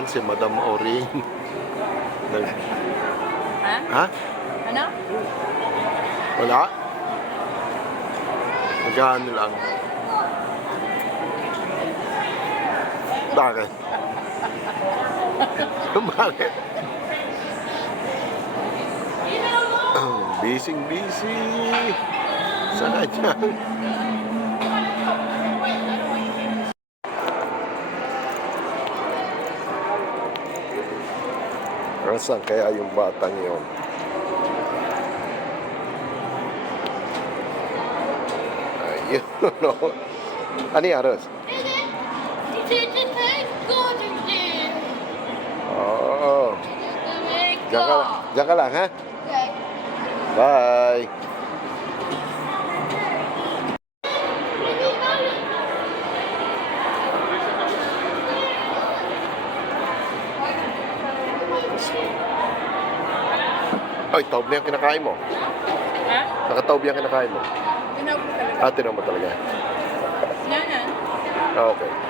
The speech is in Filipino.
naman si Madam Oring. Ha? Ha? Ano? Wala? Nag-ano lang. Bakit? Bakit? Busy. Saan dyan? Saan kaya yung batang yun? Ayun, no? Ano yan, Ros? Oo. Diyan ka lang, ha? Bye. Ay, taob na yung kinakain mo. Ha? Nakataob yung kinakain mo. Tinaw ko talaga. Ah, tinaw mo talaga. Yan. Ah, okay.